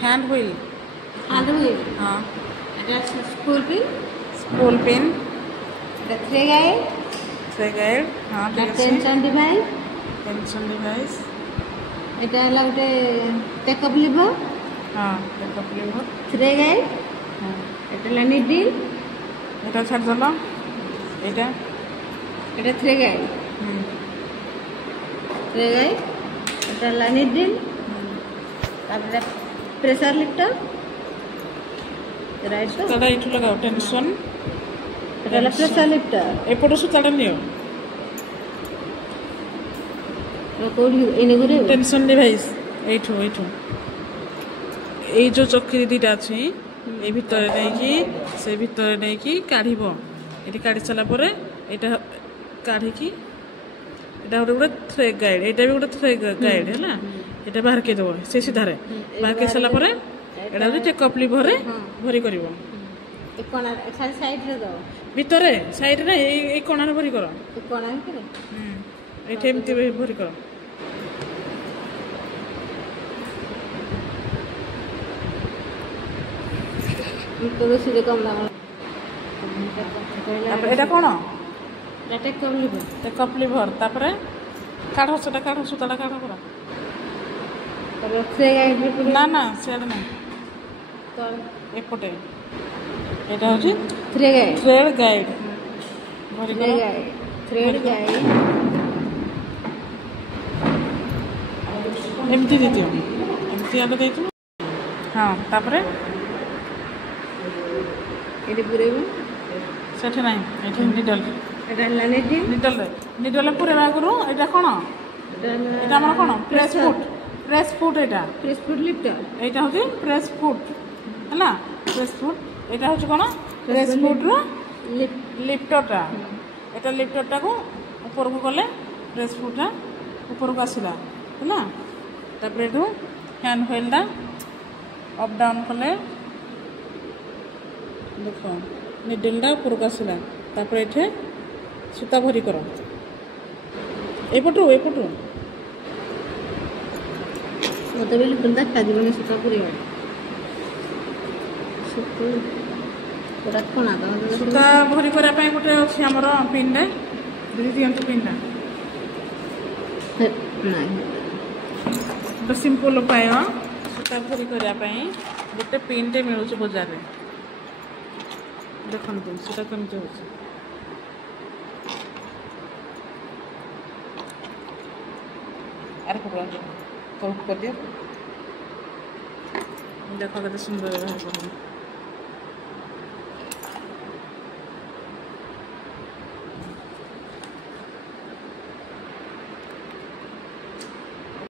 hand wheel हाँ spool pin थ्रे गाइड हाँ ठीक है टेंशन डिवाइस टेंशन डिवाइस এটা হলো ଗୋଟେ টেকঅপ লিভার हाँ टेकअप लिवर থ্রে গাইড हाँ এটা হলো নিডল এটা ছাড় দিল এটা এটা থ্রে গাইড এটা হলো নিডল তারপরে প্রেসার লিফটার রাইট তো তাহলে এইটু লাগাও টেনশন এটা হলো প্রেসার লিফটার এপটু সুতাটা নিও কোডি এনে করে টেনশন ডিভাইস এইটু এই যে চক্রি দুইটা আছে এই ভিতরে নেইকি সেই ভিতরে নেইকি কাঢ়িব এটি কাঢ়ি সারা পরে এটা কাঢ়িকি এটা গোটে থ্রে গাইড এটা भी গোটে থ্রে গাইড है এটা বাহার কে দেব সেই সিধারে বাহার কে সারা পরে এটা হচ্ছে টেকঅপ লিভরে ভরি করিব এই কোণা এখানে সাইড রে দাও ভিতরে সাইড রে এই কোণারে ভরি কর এই কোণা ভিতরে এইটা এমতি ভরি কর তো বেশি কম দাম তারপরে এটা কোন এটা টেকঅপ লিভার টেকঅপ লিভর তারপরে কাঢ় সেটা কাঢ় সুতাটা কাঢ় কর তারপরে থ্রে গাইড না না সেটা না তো এপটে এটা হচ্ছে থ্রে গাইড থ্রেড গাইড ভরি কর থ্রেড গাইড এমতি দিও এমতি আলো দেইছো হ্যাঁ তারপরে এটি পুরেবে সেটা নাই এটা নিডল এটা হলো নিডল নিডলে পুরেবা করু এটা কোন এটা আমরা কোন প্রেস ফুট এটা প্রেস ফুট লিফটার এইটা হচ্ছে প্রেস ফুট হ্যাঁ প্রেস ফুট এটা হচ্ছে কোন প্রেস ফুট র লিফটরটা এটা লিফটরটাকে উপরକୁ গলে প্রেস ফুটটা উপরକୁ আসিলা হ্যাঁ তারপরে এটু হ্যান্ড হুইলটা অপ ডাউন কলে দেখ নিডলটা উপরକୁ আসিলা তারপরে এঠে সুতা ভরি কর এপটু মতো বলি তোমরা কাজীবনে সুতা পুরিবা পুরা কোণা দাও সুতা ভরি করা পাই গোটে আছে আমার পিনটা দিদি দিয়ন্তু পিনটা নাই ଗୋଟେ ସିମ୍ପଲ ଉପାୟ ସୂତା ଭରି କରିବା ପାଇଁ ଗୋଟେ ପିନ୍ଟେ ମିଳୁଛି ବଜାରରେ ଦେଖନ୍ତୁ ସେଟା କେମିତି ହେଉଛି ଆରେ କରିଦିଅ ଦେଖ କେତେ ସୁନ୍ଦର ବାହାର କରିବ